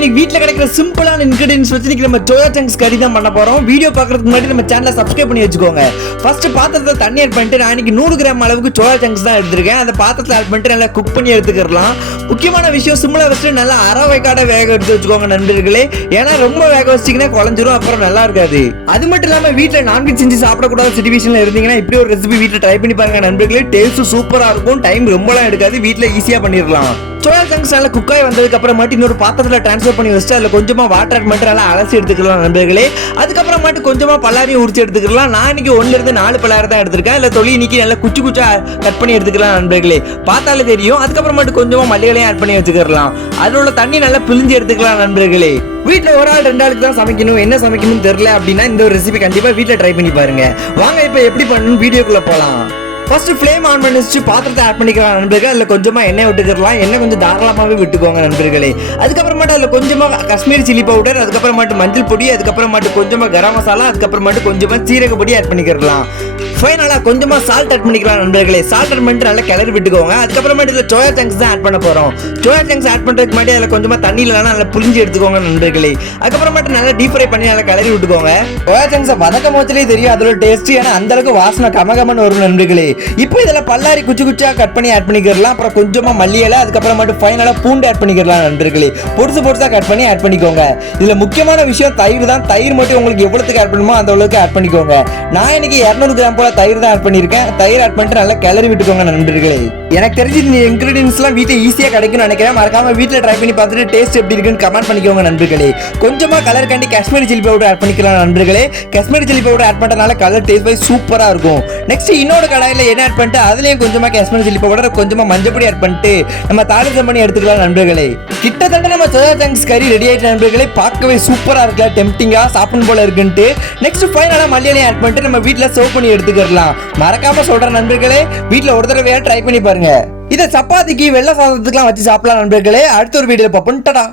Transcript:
இன்னைக்கு வீட்ல கிடைக்கிற சிம்பிளான இன்கிரிடியன்ஸ் வச்சு இன்னைக்கு நம்ம சோயா சங்க்ஸ் கறி தான் பண்ண போறோம். வீடியோ பார்க்கறதுக்கு முன்னாடி நம்ம சேனலை சப்ஸ்கிரைப் பண்ணி வச்சுக்கோங்க. ஃபர்ஸ்ட் பாத்திரத்துல தண்ணி ஆட் பண்ணிட்டு நான் இன்னைக்கு 100 கிராம் அளவுக்கு சோயா சங்க்ஸ் தான் எடுத்திருக்கேன். அந்த பாத்திரத்துல ஆட் பண்ணிட்டு நல்லா குக் பண்ணி எடுத்துக்கலாம். முக்கியமான விஷயம் சிம்ல வச்சுட்டு நல்லா அரை வேக்காட வேக எடுத்து வச்சுக்கோங்க நண்பர்களே. ஏன்னா ரொம்ப வேக வச்சிட்டீங்கன்னா குழஞ்சிரும், அப்புறம் நல்லா இருக்காது. அது மட்டும் இல்லாம வீட்ல நான்வெஜ் செஞ்சு சாப்பிடக்கூடாத சிச்சுவேஷன்ல இருந்தீங்கன்னா இப்படி ஒரு ரெசிபி வீட்ல ட்ரை பண்ணி பாருங்க நண்பர்களே. டேஸ்ட் சூப்பரா இருக்கும், டைம் ரொம்பலாம் எடுக்காது, வீட்ல ஈஸியா பண்ணிடலாம். சோயா சங்க்ஸ் நல்லா குக் ஆகி வந்ததுக்கு அப்புறமாட்டி இன்னொரு பாத்திரத்துல ட்ரான்ஸ்ஃபர் பண்ணி வச்சுட்டு அதுல கொஞ்சமா வாட்டர் ஆட் பண்ணிட்டு நல்லா அலசி எடுத்துக்கலாம் நண்பர்களே. அதுக்கப்புறமாட்டு கொஞ்சமா பல்லாரியும் உரிச்சு எடுத்துக்கலாம். நான் இன்னைக்கு 1 இருந்து 4 பல்லாரி தான் எடுத்திருக்கேன். இல்ல தொலி இன்னைக்கு நல்லா குச்சி குச்சா கட் பண்ணி எடுத்துக்கலாம் நண்பர்களே, பார்த்தாலே தெரியும். அதுக்கப்புறமாட்டு கொஞ்சமா மல்லிகளையும் ஆட் பண்ணி வச்சுக்கலாம். அதுல உள்ள தண்ணி நல்லா பிழிஞ்சு எடுத்துக்கலாம் நண்பர்களே. வீட்டுல ஒரு ஆள் 2 ஆளுக்கு தான் சமைக்கணும், என்ன சமைக்கணும்னு தெரியல அப்படின்னா இந்த ஒரு ரெசிபி கண்டிப்பா வீட்டுல ட்ரை பண்ணி பாருங்க. வாங்க இப்ப எப்படி பண்ணணும் வீடியோக்குள்ள போலாம். ஃபர்ஸ்ட் ஃப்ளேம் ஆன் பண்ணி வச்சு பாத்திரத்தை ஆட் பண்ணிக்கலாம் நண்பர்களே. அதில் கொஞ்சமாக எண்ணெய் விட்டுக்கலாம். எண்ணெய் கொஞ்சம் தாராளமாகவே விட்டுக்கோங்க நண்பர்களே. அதுக்கப்புறமாட்டு அதில் கொஞ்சமாக காஷ்மீரி சில்லி பவுடர், அதுக்கப்புறமாட்டு மஞ்சள் பொடி, அதுக்கப்புறமாட்டு கொஞ்சமாக கரம் மசாலா, அதுக்கப்புறமாட்டு கொஞ்சமாக சீரக பொடி ஆட் பண்ணிக்கலாம். ஃபைனலாக கொஞ்சமாக சால்ட் ஆட் பண்ணிக்கலாம் நண்பர்களே. சால்ட் ஆட் பண்ணிட்டு நல்லா கிளறி விட்டுக்கோங்க. அதுக்கப்புறமாட்டு இதில் சோயா சங்க்ஸ் தான் ஆட் பண்ண போகிறோம். சோயா சங்க்ஸ் ஆட் பண்ணுறதுக்கு முன்னாடி அதில் கொஞ்சமாக தண்ணியில் நல்லா புளிஞ்சு எடுத்துக்கோங்க நண்பர்களே. அதுக்கப்புறமாட்டு நல்லா டீப் ஃப்ரை பண்ணி நல்லா கிளறி விட்டுக்கோங்க. சோயா சங்க்ஸை வதக்கும் போதுலேயே தெரியும் அதோட டேஸ்ட், ஏன்னா அந்த அளவுக்கு வாசனை கமகமன்னு வரும் நண்பர்களே. இப்போ இதில் பல்லாரி குச்சி குச்சியா கட் பண்ணி ஆட் பண்ணிக்கலாம். அப்புறம் கொஞ்சமா மல்லி இலை, அதுக்கப்புறமாட்டு ஃபைனலா பூண்டு ஆட் பண்ணிக்கலாம் நண்பர்களே. பொடுசு பொடுசா கட் பண்ணி ஆட் பண்ணிக்கோங்க. இதுல முக்கியமான விஷயம் தயிர் தான். தயிர் மட்டும் உங்களுக்கு எவ்வளவுக்கு ஆட் பண்ணுமோ அந்த அளவுக்கு ஆட் பண்ணிக்கோங்க. நான் இன்னைக்கு 200 கிராம் போல தயிர் தான் ஆட் பண்ணிருக்கேன். தயிர் ஆட் பண்ணிட்டு நல்லா கிளறி விட்டுக்கோங்க நண்பர்களே. எனக்கு தெரிஞ்சு இந்த இன்கிரிடியன்ஸ் எல்லாம் வீட்டுல ஈஸியா கிடைக்கும்னு நினைக்கிறேன். மறக்காம வீட்டுல ட்ரை பண்ணி பார்த்துட்டு டேஸ்ட் எப்படி இருக்குன்னு கமெண்ட் பண்ணிக்கோங்க நண்பர்களே. கொஞ்சமா கலர் காண்டி காஷ்மீரி சில்லி பவுடர் ஆட் பண்ணிக்கலாம் நண்பர்களே. காஷ்மீரி சில்லி பவுடர் ஆட் பண்றதுனால கலர் டேஸ்ட் வைஸ் சூப்பரா இருக்கும். நெக்ஸ்ட் இன்னொரு கடாயில என்ன ஆட் பண்ணிட்டு அதுலயும் கொஞ்சமா காஷ்மீரி சில்லி பவுடர், கொஞ்சமா மஞ்சள் பொடி ஆட் பண்ணிட்டு நம்ம தாளிசம் பண்ணி எடுத்துக்கலாம் நண்பர்களே. கிட்டத்தட்ட நம்ம சோயா சங்க்ஸ் கறி ரெடி ஆயிட்டு நண்பர்களே. பார்க்கவே சூப்பரா இருக்குல்ல, டெம்ப்டிங்கா சாப்பிடும் போல இருக்குன்ட்டு. நெக்ஸ்ட் ஃபைனலா மல்லியலையும் ஆட் பண்ணிட்டு நம்ம வீட்ல சர்வ் பண்ணி எடுத்துக்கலாம். மறக்காம சொல்றேன் நண்பர்களே, வீட்ல ஒரு தடவை ட்ரை பண்ணி பாருங்க. இதை சப்பாத்திக்கு வெள்ளை சாதத்துக்குலாம் வச்சு சாப்பிடலாம் நண்பர்களே. அடுத்த ஒரு வீடியோல பார்ப்போம். டடா.